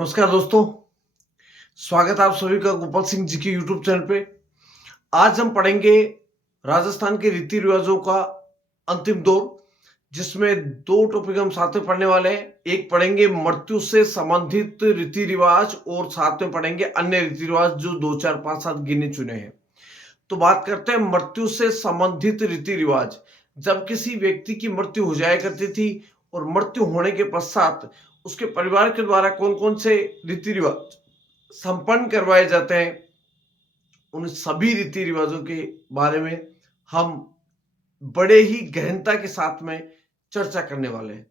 नमस्कार दोस्तों, स्वागत है आप सभी का गोपाल सिंह जी के यूट्यूब चैनल पे। आज हम पढ़ेंगे राजस्थान के रीति रिवाजों का अंतिम दौर, जिसमें दो टॉपिक हम साथ में पढ़ने वाले हैं। एक पढ़ेंगे मृत्यु से संबंधित रीति रिवाज और साथ में पढ़ेंगे अन्य रीति रिवाज जो 2 4 5 7 गिने चुने हैं। तो बात करते हैं मृत्यु से संबंधित रीति रिवाज। जब किसी व्यक्ति की मृत्यु हो जाया करती थी और मृत्यु होने के पश्चात उसके परिवार के द्वारा कौन कौन से रीति रिवाज संपन्न करवाए जाते हैं, उन सभी रीति रिवाजों के बारे में हम बड़े ही गहनता के साथ में चर्चा करने वाले हैं।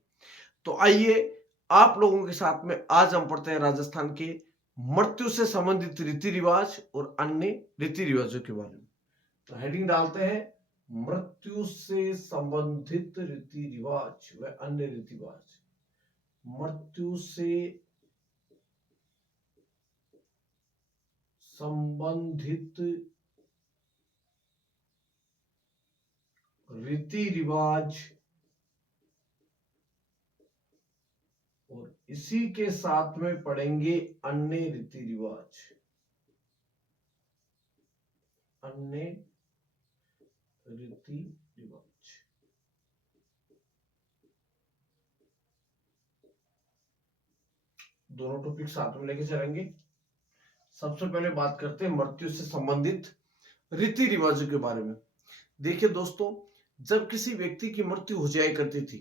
तो आइए आप लोगों के साथ में आज हम पढ़ते हैं राजस्थान के मृत्यु से संबंधित रीति रिवाज और अन्य रीति रिवाजों के बारे में। तो हेडिंग डालते हैं मृत्यु से संबंधित रीति रिवाज व अन्य रीति रिवाज। मृत्यु से संबंधित रीति रिवाज और इसी के साथ में पढ़ेंगे अन्य रीति रिवाज। अन्य रीति रिवाज दोनों टॉपिक साथ में लेके चलेंगे। सबसे पहले बात करते हैं मृत्यु से संबंधित रीति रिवाजों के बारे में। देखिए दोस्तों, जब किसी व्यक्ति की मृत्यु हो जाया करती थी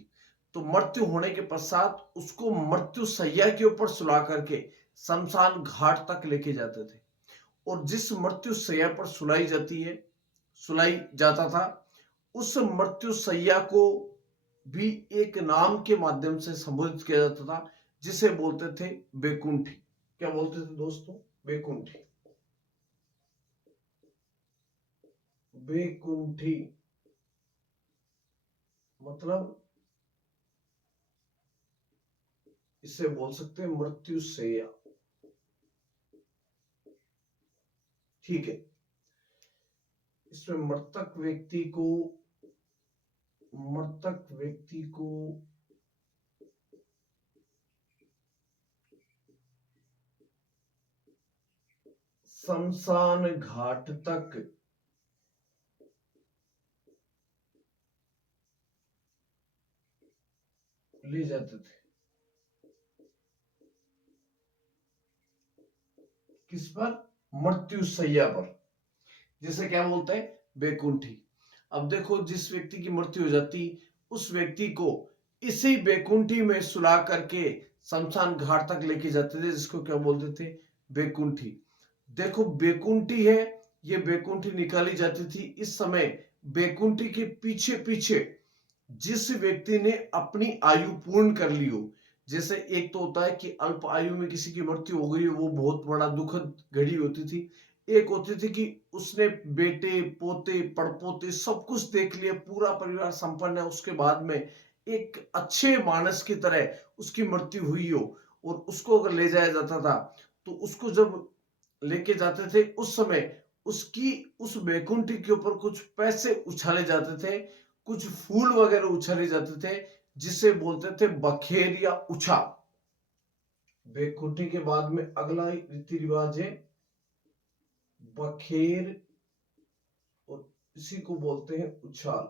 तो मृत्यु होने के पश्चात उसको मृत्यु शैया के ऊपर सुला करके शमशान घाट तक लेके जाते थे। और जिस मृत्यु शैया पर सुलाई जाता था, उस मृत्यु शैया को भी एक नाम के माध्यम से संबोधित किया जाता था, जिसे बोलते थे बैकुंठी। क्या बोलते थे दोस्तों? बैकुंठी। बैकुंठी मतलब इसे बोल सकते हैं मृत्यु शैया। ठीक है। इसमें मृतक व्यक्ति को शमशान घाट तक ले जाते थे। किस पर? मृत्यु शैया पर, जिसे क्या बोलते हैं? बैकुंठी। अब देखो, जिस व्यक्ति की मृत्यु हो जाती, उस व्यक्ति को इसी बैकुंठी में सुला करके शमशान घाट तक लेके जाते थे, जिसको क्या बोलते थे? बैकुंठी। देखो, बैकुंठी है, ये बैकुंठी निकाली जाती थी। इस समय बैकुंठी के पीछे पीछे जिस व्यक्ति ने अपनी आयु पूर्ण कर ली हो, जैसे एक तो होता है कि अल्प आयु में किसी की मृत्यु हो गई हो, वो बहुत बड़ा दुखद घड़ी होती थी। एक होती थी कि उसने बेटे पोते पड़पोते सब कुछ देख लिया, पूरा परिवार संपन्न है, उसके बाद में एक अच्छे मानस की तरह उसकी मृत्यु हुई हो और उसको अगर ले जाया जाता था, तो उसको जब लेके जाते थे उस समय उसकी उस बैकुंठी के ऊपर कुछ पैसे उछाले जाते थे, कुछ फूल वगैरह उछाले जाते थे, जिसे बोलते थे बखेर या उछाल। बैकुंठी के बाद में अगला रीति रिवाज है बखेर और इसी को बोलते हैं उछाल।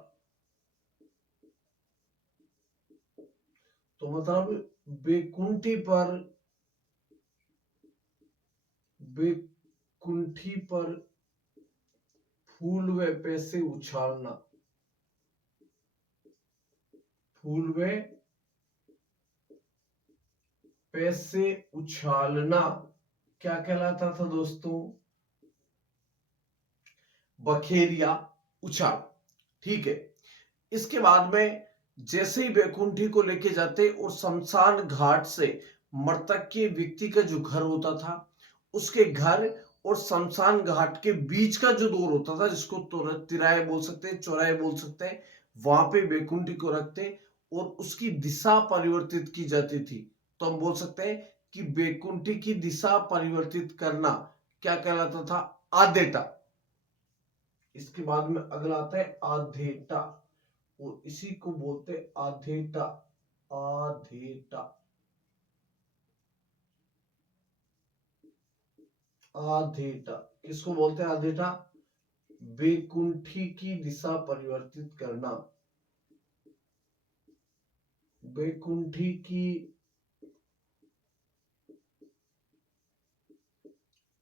तो मतलब बैकुंठी पर फूल व पैसे उछालना। फूल व पैसे उछालना क्या कहलाता था दोस्तों? बखेरिया उछाल। ठीक है। इसके बाद में जैसे ही बैकुंठी को लेके जाते और शमशान घाट से मृतक के व्यक्ति का जो घर होता था, उसके घर और शमशान घाट के बीच का जो दौर होता था, जिसको तिराए बोल सकते हैं, चौराहे बोल सकते हैं, वहां पे बैकुंठी को रखते और उसकी दिशा परिवर्तित की जाती थी। तो हम बोल सकते हैं कि बैकुंठी की दिशा परिवर्तित करना क्या कहलाता था? आधेटा। इसके बाद में अगला आता है आधेटा और इसी को बोलते आधेटा। आधेटा। आधेटा किसको बोलते हैं? आधेटा बैकुंठी की दिशा परिवर्तित करना। बैकुंठी की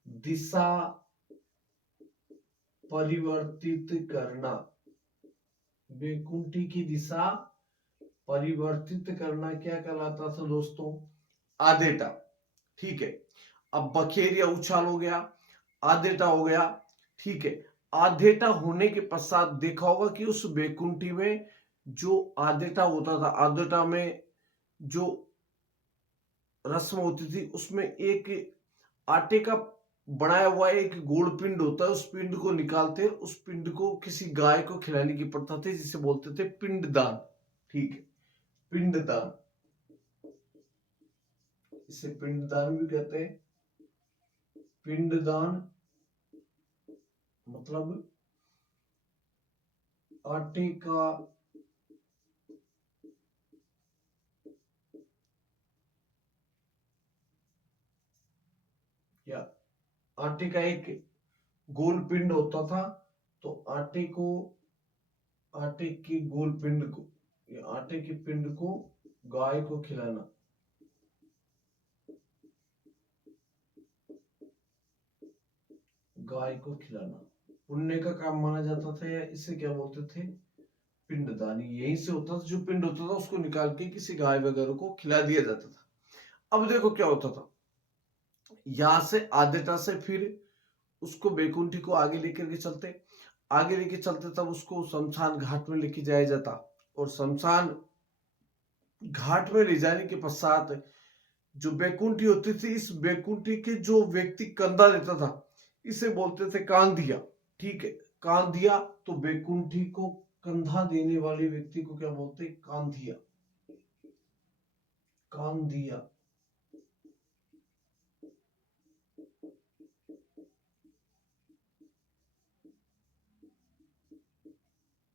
दिशा परिवर्तित करना। बैकुंठी की दिशा परिवर्तित करना क्या कहलाता था दोस्तों? आधेटा। ठीक है, अब बखेरिया उछाल हो गया, आधेटा हो गया। ठीक है, आधेटा होने के पश्चात देखा होगा कि उस बैकुंठी में जो आधेटा होता था, आधेटा में जो रस्म होती थी उसमें एक आटे का बनाया हुआ एक गोल पिंड होता है, उस पिंड को निकालते, उस पिंड को किसी गाय को खिलाने की प्रथा थी जिसे बोलते थे पिंडदान। ठीक है, पिंडदान, इसे पिंडदान भी कहते हैं। पिंडदान मतलब आटे का या आटे का एक गोल पिंड होता था, तो आटे के गोल पिंड को या आटे के पिंड को गाय को खिलाना। गाय को खिलाना पुण्य का काम माना जाता था, या इसे क्या बोलते थे? पिंडदानी। यहीं से होता था, जो पिंड होता था उसको निकाल के किसी गाय वगैरह को खिला दिया जाता था। अब देखो क्या होता था, यहां से आधेटा से फिर उसको बैकुंठी को आगे लेकर के चलते, आगे लेके चलते, तब उसको शमशान घाट में लेके जाया जाता, और शमशान घाट में ले जाने के पश्चात जो बैकुंठी होती थी, इस बैकुंठी के जो व्यक्ति कंधा देता था इसे बोलते थे कांधिया। ठीक है, कांधिया। तो बैकुंठी को कंधा देने वाले व्यक्ति को क्या बोलते? कांधिया। कांधिया।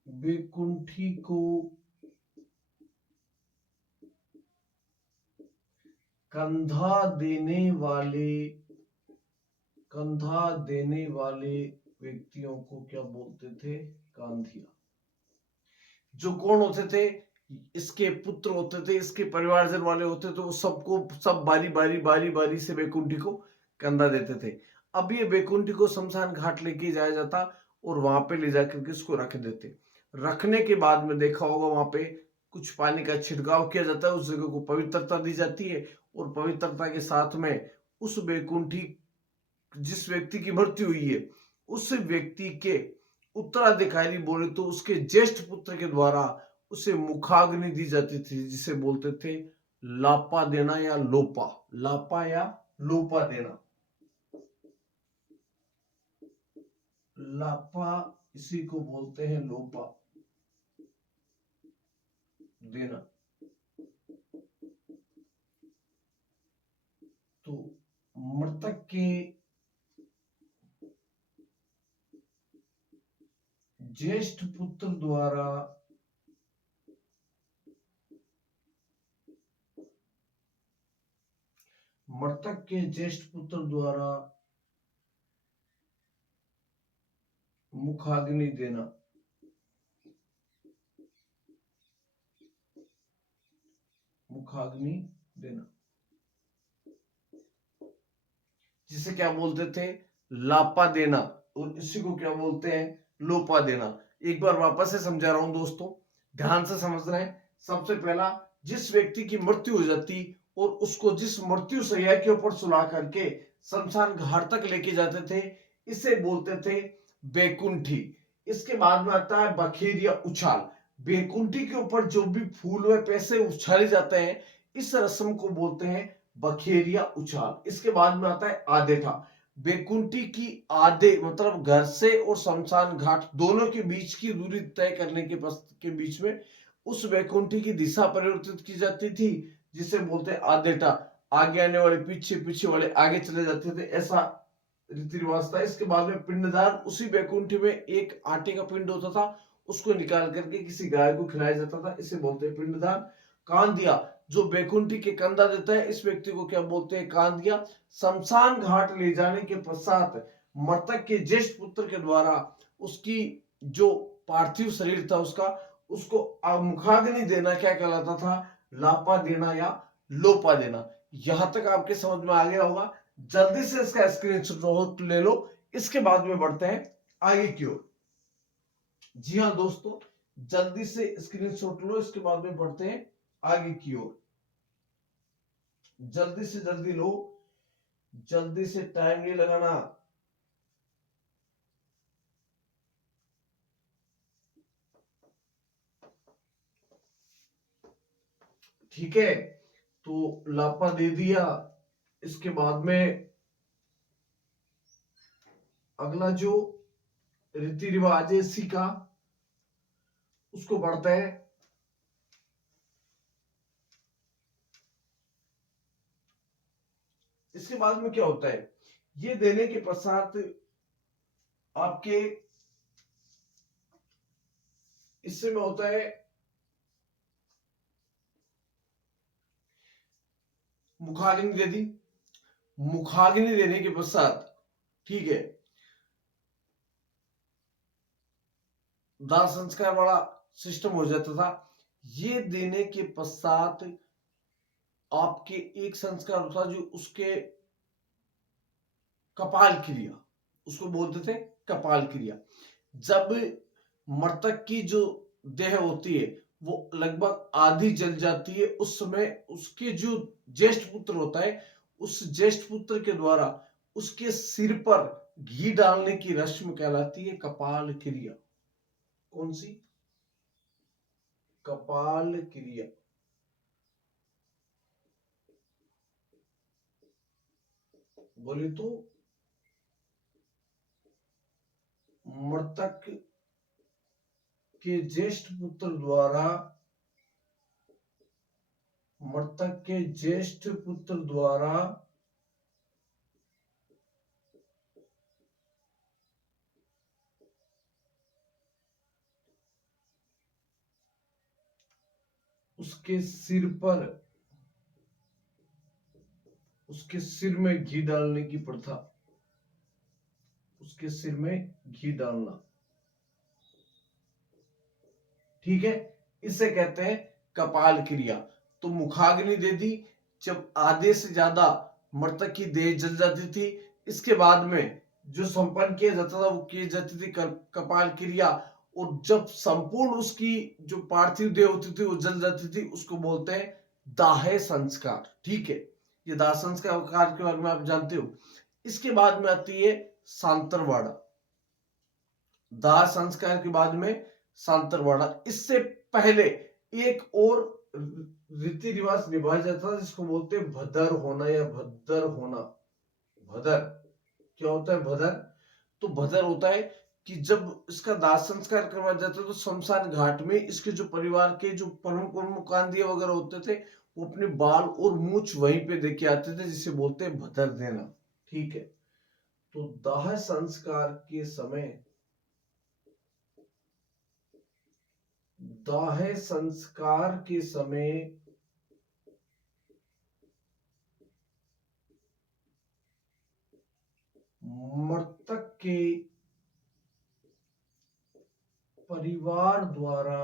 बैकुंठी को कंधा देने वाले व्यक्तियों को क्या बोलते थे? कांधिया। जो कौन होते थे? इसके पुत्र होते थे, इसके परिवारजन वाले होते थे, वो सबको सब बारी बारी से बैकुंठी को कंधा देते थे। अब ये बैकुंठी को शमशान घाट लेके जाया जाता और वहां पे ले जाकर के इसको रख देते। रखने के बाद में देखा होगा वहां पे कुछ पानी का छिड़काव किया जाता है, उस जगह को पवित्रता दी जाती है, और पवित्रता के साथ में उस बैकुंठी, जिस व्यक्ति की मृत्यु हुई है, उस व्यक्ति के उत्तराधिकारी बोले तो उसके ज्येष्ठ पुत्र के द्वारा उसे मुखाग्नि दी जाती थी, जिसे बोलते थे लापा देना या लोपा। लापा या लोपा देना। लापा इसी को बोलते हैं लोपा देना। तो मृतक के ज्येष्ठ पुत्र द्वारा मुखाग्नि देना। मुखाग्नि देना जिसे क्या बोलते थे? लापा देना। और इसी को क्या बोलते हैं? लोपा देना। एक बार वापस से समझा रहा हूं दोस्तों, ध्यान से समझ रहे हैं। सबसे पहला, जिस व्यक्ति की मृत्यु हो जाती और उसको जिस मृत्यु शैया के ऊपर सुला करके शमशान घाट तक लेके जाते थे, इसे बोलते थे बैकुंठी। इसके बाद में आता है बखेरिया उछाल। बैकुंठी के ऊपर जो भी फूल व पैसे उछाले जाते हैं, इस रस्म को बोलते हैं बखेरिया उछाल। इसके बाद में आता है आधेटा। बैकुंठी की आधे मतलब घर से और शमशान घाट दोनों के बीच की दूरी तय करने के बीच में उस बैकुंठी की दिशा परिवर्तित की जाती थी, जिसे बोलते हैं आधेटा। आगे आने वाले पीछे, पीछे वाले आगे चले जाते थे, ऐसा रीति रिवाज था। इसके बाद में पिंडदान, उसी बैकुंठी में एक आटे का पिंड होता था, उसको निकाल करके किसी गाय को खिलाया जाता था, इसे बोलते हैं पिंडदान। कांदिया, जो बैकुंठी के कंधा देता है, इस व्यक्ति को क्या बोलते हैं? कांदिया। शमशान घाट ले जाने के पश्चात मृतक के ज्येष्ठ पुत्र के द्वारा उसकी जो पार्थिव शरीर था उसको मुखाग्नि देना क्या कहलाता था? लापा देना या लोपा देना। यहां तक आपके समझ में आ गया होगा। जल्दी से इसका स्क्रीनशॉट ले लो, इसके बाद में बढ़ते हैं आगे की ओर। जी हाँ दोस्तों, जल्दी से स्क्रीनशॉट लो, इसके बाद में बढ़ते हैं आगे की ओर। जल्दी से जल्दी लो, जल्दी से, टाइम नहीं लगाना। ठीक है, तो लापा दे दिया। इसके बाद में अगला जो रीति रिवाज है इसी का, उसको बढ़ते हैं। इसके बाद में क्या होता है? ये देने के पश्चात आपके इससे में होता है मुखाग्नि दे दी। मुखाग्नि देने के पश्चात, ठीक है, दाह संस्कार वाला सिस्टम हो जाता था। ये देने के पश्चात आपके एक संस्कार होता जो उसके कपाल क्रिया, उसको बोलते थे कपाल क्रिया। जब मृतक की जो देह होती है वो लगभग आधी जल जाती है, उस समय उसके जो ज्येष्ठ पुत्र होता है, उस ज्येष्ठ पुत्र के द्वारा उसके सिर पर घी डालने की रस्म कहलाती है कपाल क्रिया। कौन सी? कपाल क्रिया। बोले तो मृतक के ज्येष्ठ पुत्र द्वारा, मृतक के ज्येष्ठ पुत्र द्वारा उसके सिर पर, उसके सिर में घी डालने की प्रथा, उसके सिर में घी डालना, ठीक है, इसे कहते हैं कपाल क्रिया। तो मुखाग्नि दे दी जब आधे से ज्यादा मृतक की देह जल जाती थी। इसके बाद में जो संपन्न किया जाता था वो की जाती थी कपाल क्रिया। और जब संपूर्ण उसकी जो पार्थिव देह होती थी वो जल जाती थी, उसको बोलते हैं दाह संस्कार। ठीक है, ये दाह संस्कार के बारे में आप जानते हो। इसके बाद में आती है सांतरवाड़ा। दाह संस्कार के बाद में सांतरवाड़ा। इससे पहले एक और रीति रिवाज निभाया जाता था जिसको बोलते हैं भदर होना या भद्दर होना। भदर क्या होता है? भदर, तो भदर होता है कि जब इसका दाह संस्कार करवाया जाता है तो शमशान घाट में इसके जो परिवार के जो प्रमुख प्रमुख कांदिया वगैरह होते थे वो अपने बाल और मूछ वहीं पे दे के आते थे, जिसे बोलते हैं भदर देना। ठीक है, तो दाह संस्कार के समय, दाह संस्कार के समय मृतक के परिवार द्वारा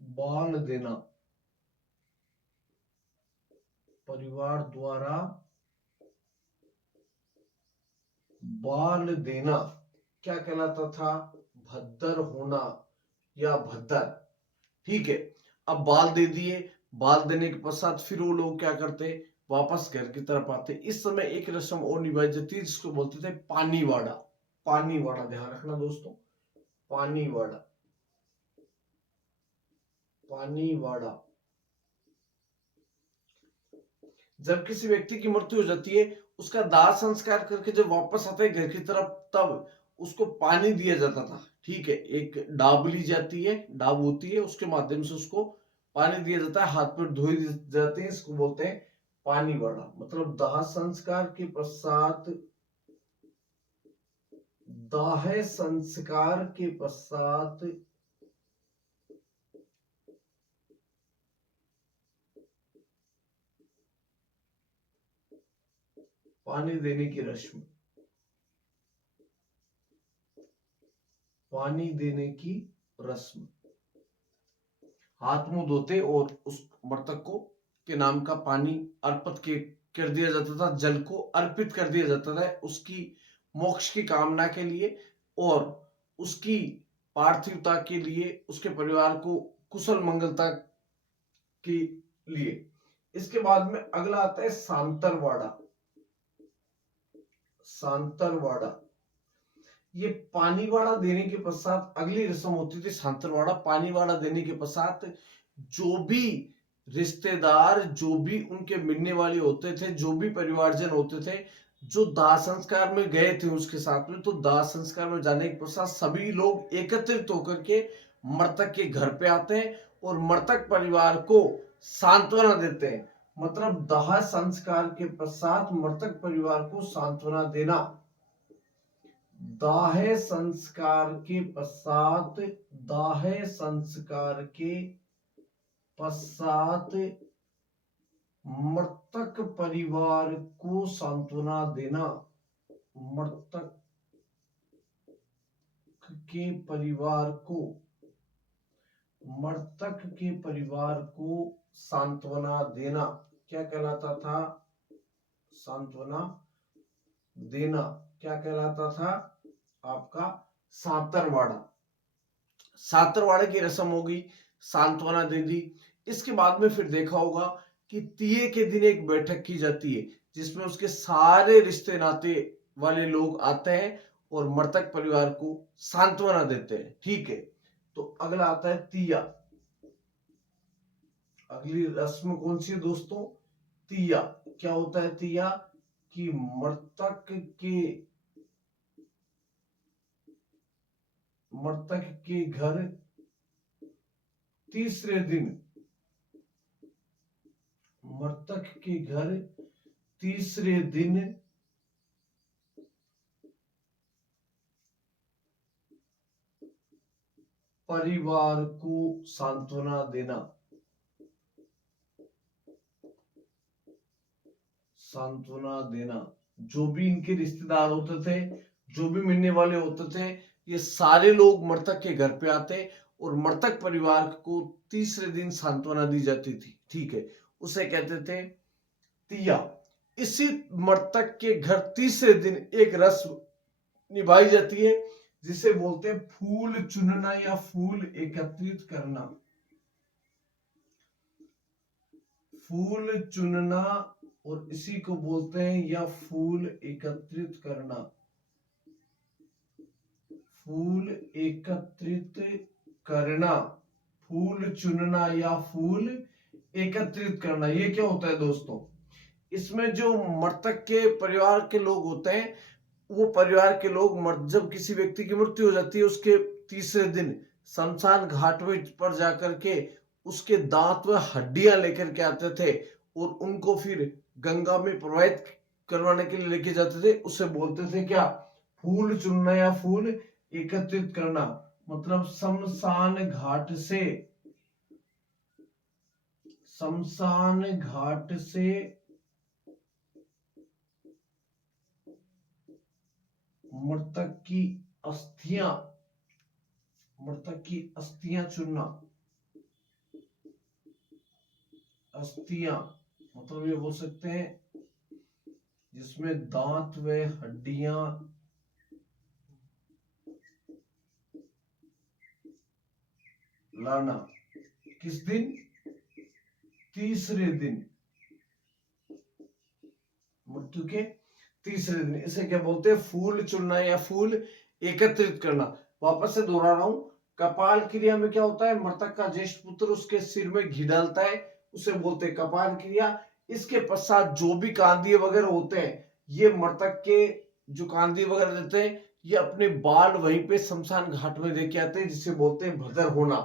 बाल देना, परिवार द्वारा बाल देना क्या कहलाता था? भद्दर होना या भद्दर। ठीक है, अब बाल दे दिए। बाल देने के पश्चात फिर वो लोग क्या करते? वापस घर की तरफ आते। इस समय एक रस्म और निभाई जाती है जिसको बोलते थे पानीवाड़ा। पानीवाड़ा, ध्यान रखना दोस्तों, पानीवाड़ा, पानीवाड़ा। जब किसी व्यक्ति की मृत्यु हो जाती है, उसका दाह संस्कार करके जब वापस आता है घर की तरफ, तब उसको पानी दिया जाता था। ठीक है, एक डाब ली जाती है, डाब होती है, उसके माध्यम से उसको पानी दिया जाता है, हाथ पैर धोए जाते हैं, इसको बोलते हैं पानी वाला। मतलब दाह संस्कार के पश्चात, दाह संस्कार के पश्चात पानी देने की रस्म, पानी देने की रस्म। हाथ मुंह धोते और उस मृतक को के नाम का पानी अर्पित कर दिया जाता था, जल को अर्पित कर दिया जाता था उसकी मोक्ष की कामना के लिए और उसकी पार्थिवता के लिए, उसके परिवार को कुशल मंगलता के लिए। इसके बाद में अगला आता है सांतरवाड़ा। सांतरवाड़ा, ये पानीवाड़ा देने के पश्चात अगली रस्म होती थी सांतरवाड़ा। पानीवाड़ा देने के पश्चात जो भी रिश्तेदार, जो भी उनके मिलने वाले होते थे, जो भी परिवारजन होते थे, जो दाह संस्कार में गए थे उसके साथ में, तो दाह संस्कार में जाने के पश्चात सभी लोग एकत्रित होकर के मृतक के घर पे आते हैं और मृतक परिवार को सांत्वना देते हैं। मतलब दाह संस्कार के पश्चात मृतक परिवार को सांत्वना देना। दाह संस्कार के पश्चात, दाह संस्कार के पश्चात मृतक परिवार को सांत्वना देना। मृतक के परिवार को, मृतक के परिवार को सांत्वना देना क्या कहलाता था? सांत्वना देना क्या कहलाता था? आपका सांतरवाड़ा। सांतरवाड़े की रस्म होगी, सांत्वना दे दी। इसके बाद में फिर देखा होगा कि तीये के दिन एक बैठक की जाती है जिसमें उसके सारे रिश्ते नाते वाले लोग आते हैं और मृतक परिवार को सांत्वना देते हैं। ठीक है, तो अगला आता है तीया। अगली रस्म कौन सी है दोस्तों? तीया। क्या होता है तीया? कि मृतक के घर तीसरे दिन, मृतक के घर तीसरे दिन परिवार को सांत्वना देना। सांत्वना देना। जो भी इनके रिश्तेदार होते थे, जो भी मिलने वाले होते थे, ये सारे लोग मृतक के घर पे आते और मृतक परिवार को तीसरे दिन सांत्वना दी जाती थी। ठीक है, उसे कहते थे तीया। इसी मृतक के घर तीसरे दिन एक रस्म निभाई जाती है जिसे बोलते हैं फूल चुनना या फूल एकत्रित करना। फूल चुनना और इसी को बोलते हैं या फूल एकत्रित करना। फूल एकत्रित करना, फूल चुनना या फूल एकत्रित करना, ये क्या होता है दोस्तों? इसमें जो मृतक के परिवार के लोग होते हैं, वो परिवार के लोग जब किसी व्यक्ति की मृत्यु हो जाती है उसके तीसरे दिन शमशान घाट पर जाकर के उसके दांत व हड्डियां लेकर के आते थे और उनको फिर गंगा में प्रवाहित करवाने के लिए लेके जाते थे। उसे बोलते थे क्या? फूल चुनना या फूल एकत्रित करना। मतलब शमशान घाट से, शमशान घाट से मृतक की अस्थियां, मृतक की अस्थियां चुनना। अस्थियां मतलब ये बोल सकते हैं जिसमें दांत व हड्डियां लाना। किस दिन? तीसरे दिन, मृत्यु के तीसरे दिन। इसे क्या बोलते हैं? फूल चुनना या फूल एकत्रित करना। वापस से दोहरा रहा हूं, कपाल क्रिया में क्या होता है? मृतक का ज्येष्ठ पुत्र उसके सिर में घी डालता है, उसे बोलते हैं कपाल क्रिया। इसके पश्चात जो भी कांदिए वगैरह होते हैं, ये मृतक के जो कांदिए वगैरह देते हैं, ये अपने बाल वहीं पे शमशान घाट में देके आते हैं, जिसे बोलते हैं भदर होना।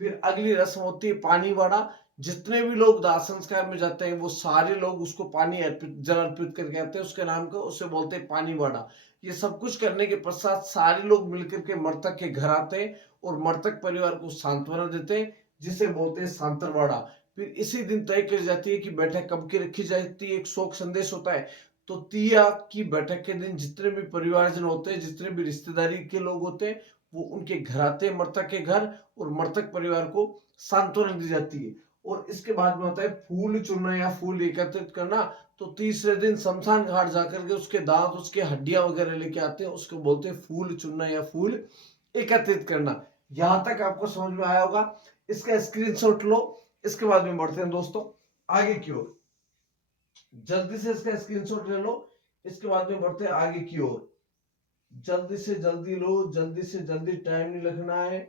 फिर अगली रस्म होती है पानीवाड़ा। जितने भी लोग दाह संस्कार में जाते हैं वो सारे लोग उसको पानी अर्पित, जल अर्पित करके आते हैं उसके नाम को, उसे बोलते हैं पानीवाड़ा। ये सब कुछ करने के पश्चात सारे लोग मिलकर के मृतक के घर आते हैं और मृतक परिवार को सांत्वना देते हैं, जिसे बोलते हैं सांतरवाड़ा। फिर इसी दिन तय की जाती है कि बैठक कब की रखी जाती है। एक शोक संदेश होता है, तो तिया की बैठक के दिन जितने भी परिवारजन होते हैं, जितने भी रिश्तेदारी के लोग होते हैं, वो उनके घर आते हैं, मृतक के घर, और मृतक परिवार को सांत्वना दी जाती है। और इसके बाद में होता है फूल चुनना या फूल एकत्रित करना। तो तीसरे दिन शमशान घाट जाकर के उसके दांत, उसके हड्डियां वगैरह लेके आते हैं, उसको बोलते हैं फूल चुनना या फूल एकत्रित करना। यहां तक आपको समझ में आया होगा। इसका स्क्रीनशॉट लो। इसके बाद में बढ़ते हैं दोस्तों आगे की ओर। जल्दी से इसका स्क्रीनशॉट ले लो। इसके बाद में बढ़ते हैं आगे की ओर। जल्दी से जल्दी लो, जल्दी से जल्दी, टाइम नहीं लगना है,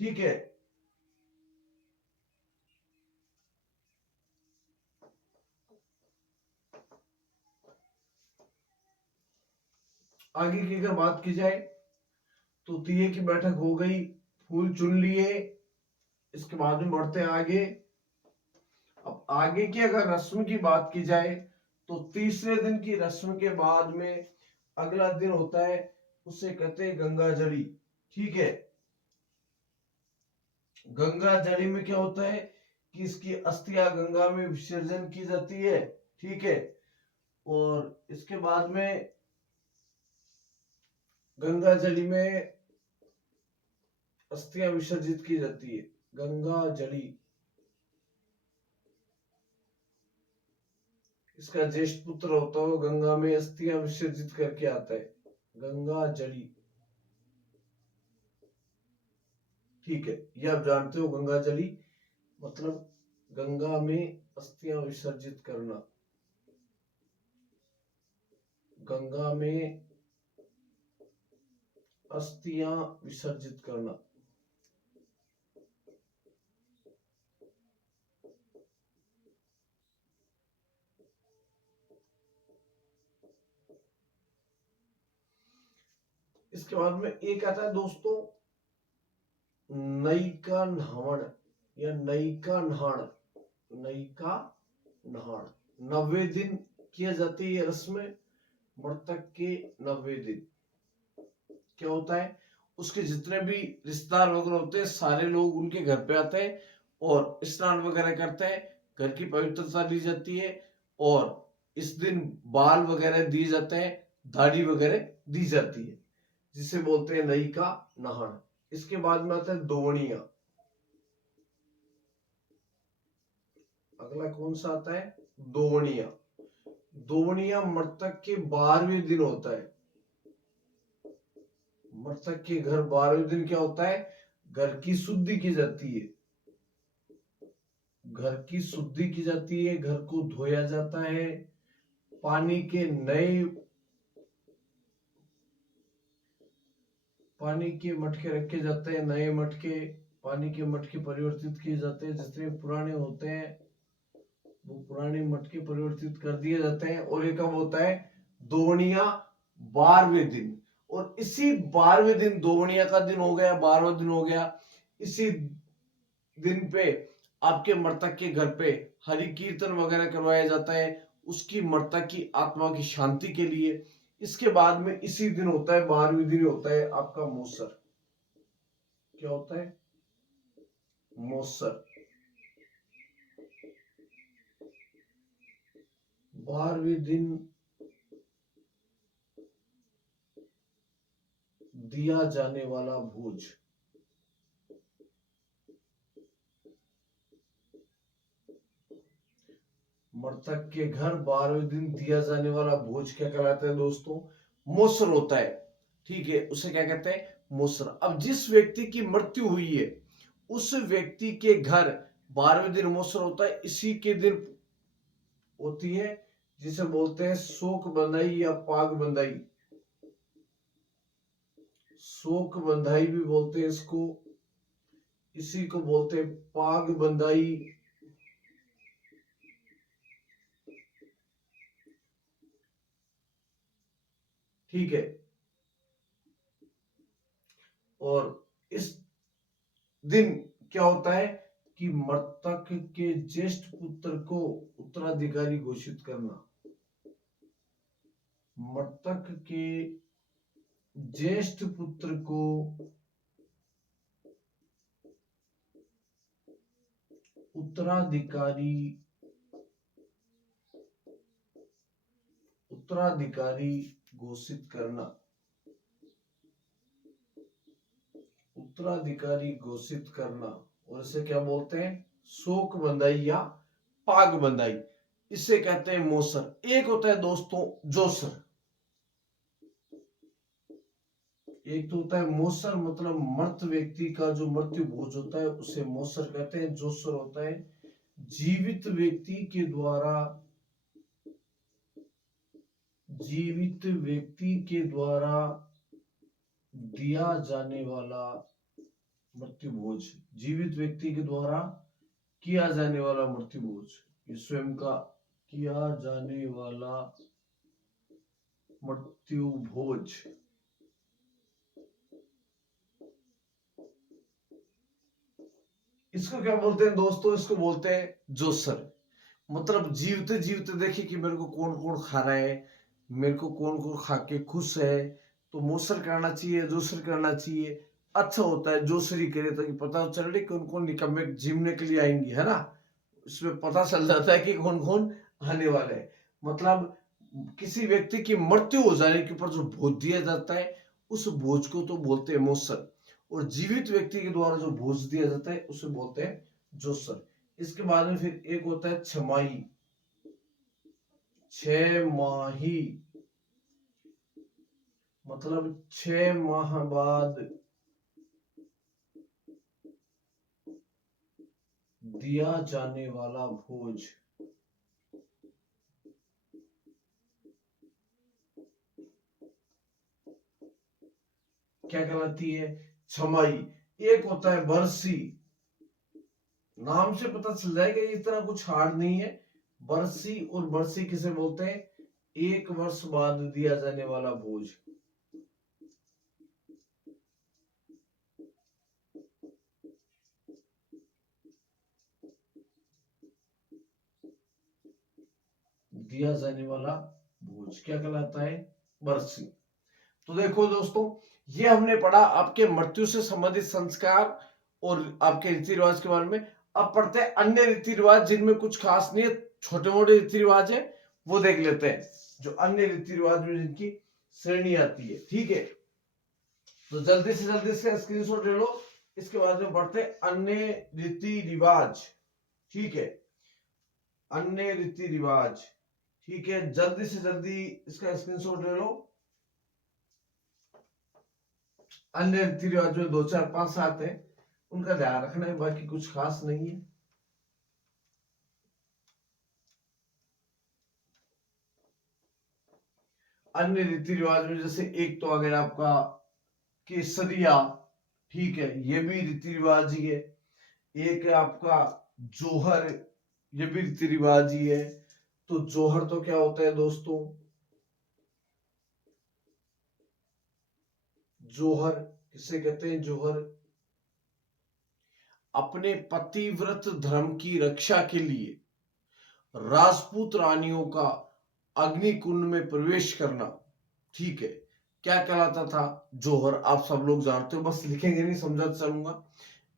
ठीक है। आगे की अगर बात की जाए तो तीये की बैठक हो गई, फूल चुन लिए। इसके बाद में बढ़ते हैं आगे। अब आगे की अगर रस्म की बात की जाए तो तीसरे दिन की रस्म के बाद में अगला दिन होता है, उसे कहते हैं गंगा जली, ठीक है। गंगा जली में क्या होता है कि इसकी अस्थियां गंगा में विसर्जन की जाती है, ठीक है। और इसके बाद में गंगा जली में अस्थियां विसर्जित की जाती है। गंगा जली, इसका ज्येष्ठ पुत्र होता है, गंगा में अस्थियां विसर्जित करके आता है। गंगा जली, ठीक है। ये आप जानते हो, गंगा जली मतलब गंगा में अस्थियां विसर्जित करना। गंगा में अस्थियां विसर्जित करना। इसके बाद में एक आता है दोस्तों नई का नहावन या नई का नहान। नई का नहान 90 दिन किया जाती है ये रस्म। मृतक के 90 दिन क्या होता है, उसके जितने भी रिश्तेदार वगैरह होते हैं, सारे लोग उनके घर पे आते हैं और स्नान वगैरह करते हैं। घर की पवित्रता ली जाती है और इस दिन बाल वगैरह दिए जाते हैं, दाढ़ी वगैरह दी जाती है, जिसे बोलते हैं नई का नहान। इसके बाद में आता है दोवनिया। अगला कौन सा आता है, दोवनिया। दोवनिया मृतक के 12वें दिन होता है। मृतक के घर 12वें दिन क्या होता है, घर की शुद्धि की जाती है। घर की शुद्धि की जाती है, घर को धोया जाता है, पानी के नए पानी के मटके रखे जाते हैं, नए मटके, पानी के मटके परिवर्तित किए जाते हैं। जितने पुराने होते हैं वो पुराने मटके परिवर्तित कर दिए जाते हैं। और ये कब होता है, दोवनिया 12वें दिन। और इसी 12वें दिन, दोवनिया का दिन हो गया, 12वां दिन हो गया, इसी दिन पे आपके मृतक के घर पे हरि कीर्तन वगैरह करवाया जाता है, उसकी मृतक की आत्मा की शांति के लिए। इसके बाद में इसी दिन होता है, 12वें दिन होता है आपका मोसर। क्या होता है, मोसर। 12वें दिन दिया जाने वाला भोज। मृतक के घर 12वें दिन दिया जाने वाला भोज क्या कहलाता है दोस्तों, मोसर होता है, ठीक है। उसे क्या कहते हैं, मोसर। अब जिस व्यक्ति की मृत्यु हुई है उस व्यक्ति के घर 12वें दिन मोसर होता है। इसी के दिन होती है जिसे बोलते हैं शोक बंधाई या पाग बंधाई। शोक बंधाई भी बोलते हैं इसको, इसी को बोलते हैं पाग बंधाई। ठीक है। और इस दिन क्या होता है कि मृतक के ज्येष्ठ पुत्र को उत्तराधिकारी घोषित करना। मृतक के ज्येष्ठ पुत्र को उत्तराधिकारी उत्तराधिकारी घोषित करना, उत्तराधिकारी घोषित करना, और इसे क्या बोलते हैं? शोक बंधाई या पाग बंधाई, इसे कहते हैं मोसर। एक होता है दोस्तों जोसर, एक तो होता है मोसर, मतलब मृत व्यक्ति का जो मृत्यु भोज होता है उसे मोसर कहते हैं। जोसर होता है जीवित व्यक्ति के द्वारा, जीवित व्यक्ति के द्वारा दिया जाने वाला मृत्यु भोज, जीवित व्यक्ति के द्वारा किया जाने वाला मृत्यु भोज, ये स्वयं का किया जाने वाला मृत्यु भोज। इसको क्या बोलते हैं दोस्तों? इसको बोलते हैं जोसर। मतलब जीवते जीवते देखिए कि मेरे को कौन कौन खा रहा है, मेरे को कौन कौन खा के खुश है, तो मोसर करना चाहिए, जोसर करना चाहिए। अच्छा होता है जोसरी करे, ताकि पता चले कौन कौन निकम्मे जीवने के लिए आएंगे, है ना। इसमें पता चल जाता है कि कौन कौन आने वाले हैं। मतलब किसी व्यक्ति की मृत्यु हो जाने के ऊपर जो भोज दिया जाता है उस भोज को तो बोलते हैं मोसर, और जीवित व्यक्ति के द्वारा जो भोज दिया जाता है उसे बोलते हैं जोसर। इसके बाद में फिर एक होता है छमाही, छह माही, मतलब 6 माह बाद दिया जाने वाला भोज। क्या कहलाती है? छमाही। एक होता है बरसी, नाम से पता चल जाएगा ये इतना कुछ हार्ड नहीं है। बरसी, और बरसी किसे बोलते हैं? 1 वर्ष बाद दिया जाने वाला भोज। दिया जाने वाला भोज क्या कहलाता है? बरसी। तो देखो दोस्तों, ये हमने पढ़ा आपके मृत्यु से संबंधित संस्कार और आपके रीति रिवाज के बारे में। अब पढ़ते हैं अन्य रीति रिवाज जिनमें कुछ खास नहीं है, छोटे मोटे रीति रिवाज है, वो देख लेते हैं। जो अन्य रीति रिवाज में जिनकी श्रेणी आती है, ठीक है। तो जल्दी से जल्दी इसका स्क्रीनशॉट ले लो। इसके बाद में पढ़ते हैं अन्य रीति रिवाज, ठीक है। अन्य रीति रिवाज, ठीक है, जल्दी से जल्दी इसका स्क्रीनशॉट ले लो। अन्य रीति रिवाज में 2 4 5 7 है, उनका ध्यान रखना है, बाकी कुछ खास नहीं है। अन्य रीति रिवाज में जैसे एक तो आ गया आपका केसरिया, ठीक है, ये भी रीति रिवाज ही है। एक है आपका जोहर, ये भी रीति रिवाज ही है। तो जोहर तो क्या होता है दोस्तों? जोहर किसे कहते हैं? जोहर अपने पतिव्रत धर्म की रक्षा के लिए राजपूत रानियों का अग्निकुंड में प्रवेश करना, ठीक है, क्या कहलाता था? जोहर। आप सब लोग जानते हो, बस लिखेंगे नहीं, समझाता चलूंगा।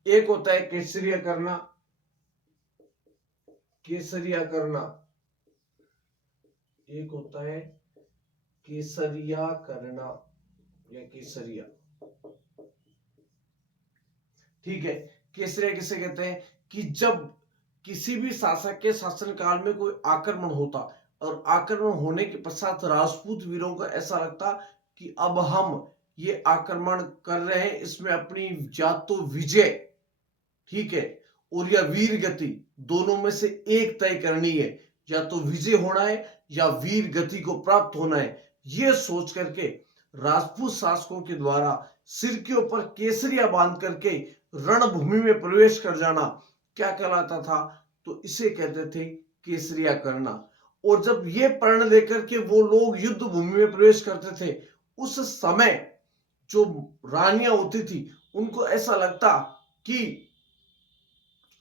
एक होता है केसरिया करना, केसरिया करना, एक होता है केसरिया करना या केसरिया, ठीक है। केसरिया किसे कहते हैं? कि जब किसी भी शासक के शासनकाल में कोई आक्रमण होता और आक्रमण होने के पश्चात राजपूत वीरों को ऐसा लगता कि अब हम ये आक्रमण कर रहे हैं, इसमें अपनी या तो विजय, ठीक है, और या वीर गति, दोनों में से एक तय करनी है। या तो विजय होना है या वीर गति को प्राप्त होना है। यह सोच करके राजपूत शासकों के द्वारा सिर के ऊपर केसरिया बांध करके रणभूमि में प्रवेश कर जाना क्या कहलाता था? तो इसे कहते थे केसरिया करना। और जब ये प्रण लेकर के वो लोग युद्ध भूमि में प्रवेश करते थे, उस समय जो रानियां होती थी उनको ऐसा लगता कि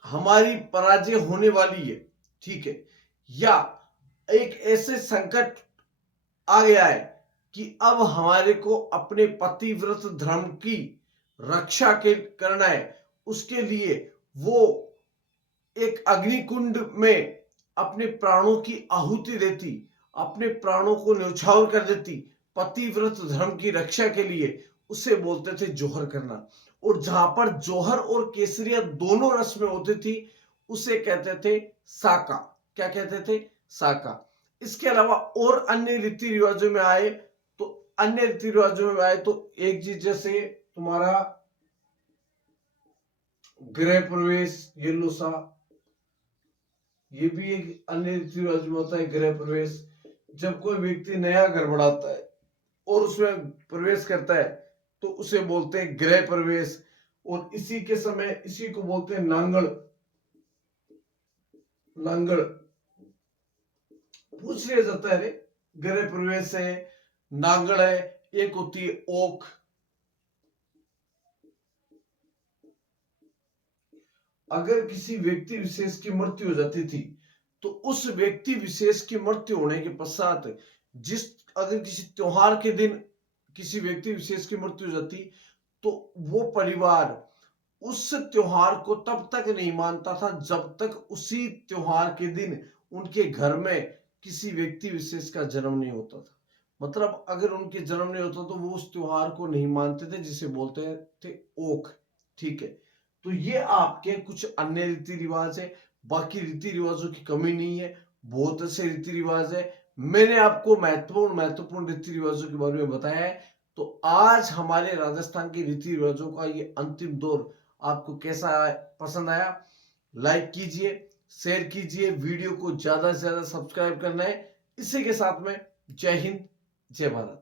हमारी पराजय होने वाली है, ठीक है, या एक ऐसे संकट आ गया है कि अब हमारे को अपने पतिव्रत धर्म की रक्षा के करना है। उसके लिए वो एक अग्निकुंड में अपने प्राणों की आहुति देती अपने प्राणों को न्यौछावर कर देती पतिव्रत धर्म की रक्षा के लिए, उसे बोलते थे जौहर करना। और जहां पर जौहर और केसरिया दोनों रस में होती थी, उसे कहते थे साका। क्या कहते थे? साका। इसके अलावा और अन्य रीति रिवाजों में आए तो एक चीज जैसे तुम्हारा गृह प्रवेश, ये लो सा, ये भी एक अन्य रीति रिवाज में होता है। गृह प्रवेश, जब कोई व्यक्ति नया घर बनाता है और उसमें प्रवेश करता है तो उसे बोलते हैं गृह प्रवेश। और इसी के समय इसी को बोलते हैं नांगड़। नांगड़ पूछ लिया जाता है, रे गृह प्रवेश है, नांगड़ है, एक होती है ओक। अगर किसी व्यक्ति विशेष की मृत्यु हो जाती थी तो उस व्यक्ति विशेष की मृत्यु होने के पश्चात अगर किसी त्योहार के दिन किसी व्यक्ति विशेष की मृत्यु हो जाती तो वो परिवार उस त्योहार को तब तक नहीं मानता था जब तक उसी त्योहार के दिन उनके घर में किसी व्यक्ति विशेष का जन्म नहीं होता था। मतलब अगर उनके जन्म नहीं होता तो वो उस त्योहार को नहीं मानते थे, जिसे बोलते थे ओक। ठीक है, तो ये आपके कुछ अन्य रीति रिवाज है। बाकी रीति रिवाजों की कमी नहीं है, बहुत से रीति रिवाज है। मैंने आपको महत्वपूर्ण रीति रिवाजों के बारे में बताया है। तो आज हमारे राजस्थान के रीति रिवाजों का ये अंतिम दौर आपको कैसा पसंद आया? लाइक कीजिए, शेयर कीजिए, वीडियो को ज्यादा से ज्यादा सब्सक्राइब करना है। इसी के साथ में जय हिंद, जय भारत।